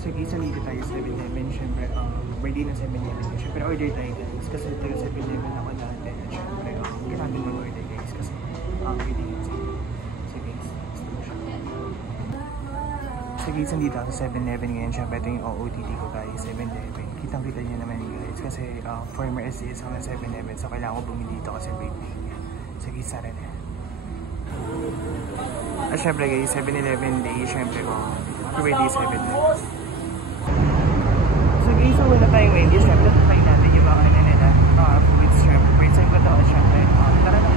Sige, isa dito tayo sa 7-Eleven. Siyempre, birthday ng 7-Eleven. Siyempre, order tayo guys. Kasi ito yung 7-Eleven ako natin. Siyempre, kailangan din mag-order guys. Kasi, birthday ng 7-Eleven. Sige, sige, dito ako sa 7-Eleven ngayon. Siyempre, ito yung OOTD ko tayo, 7-Eleven. Kitang-kita nyo naman guys. Kasi, former SDS ako ng 7-Eleven. So, kailangan ko bumili dito kasi birthday niya. Sige, sara na. Siyempre guys, 7-Eleven day. Siyempre ko, birthday 7-Eleven. So guys, so wala tayong Wendy's. Siyempre, try natin yung mga ano nila. Mga foods, siyempre. First time ko ito, siyempre. Tara na.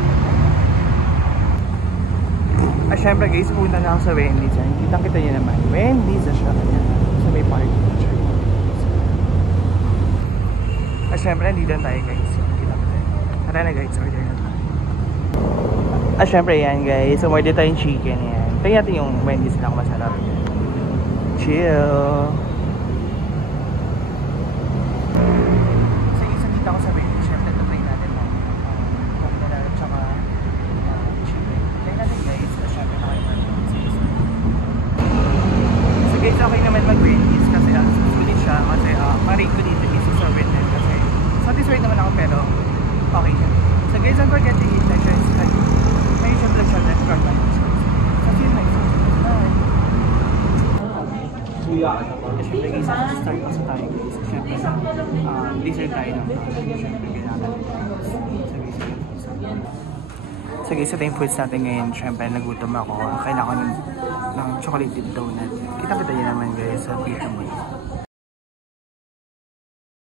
Siyempre guys, punta na ako sa Wendy's. Kitang-kita nyo naman. Wendy's na siya. Sa may parking. Siyempre, nandito tayo guys. Kitang-kita. Tara na guys, order na tayo. Siyempre yan guys. So, order tayong chicken yan. Tingnan natin yung Wendy's na masarap. Chill. Ako sa Wendy's, syempre try natin kung na tsaka chicken. Try natin guys, so syempre nakaipartners. So guys, okay naman mag-Wendy's kasi sulit siya kasi parate ko dito is sa Wendy's kasi satisfied naman ako pero okay siya. So guys, don't forget to hit like, share, subscribe. May syempre siya na subscribe. So see you next time. Bye! Siyempre guys, start pa sa tayo guys. Siyempre sa dessert tayo ng siyempre kailangan. So guys, ito yung foods natin ngayon. Siyempre nagutom ako. Kailangan ko ng chocolate dip donut. Kita-kita nyo naman guys sa pizza mo.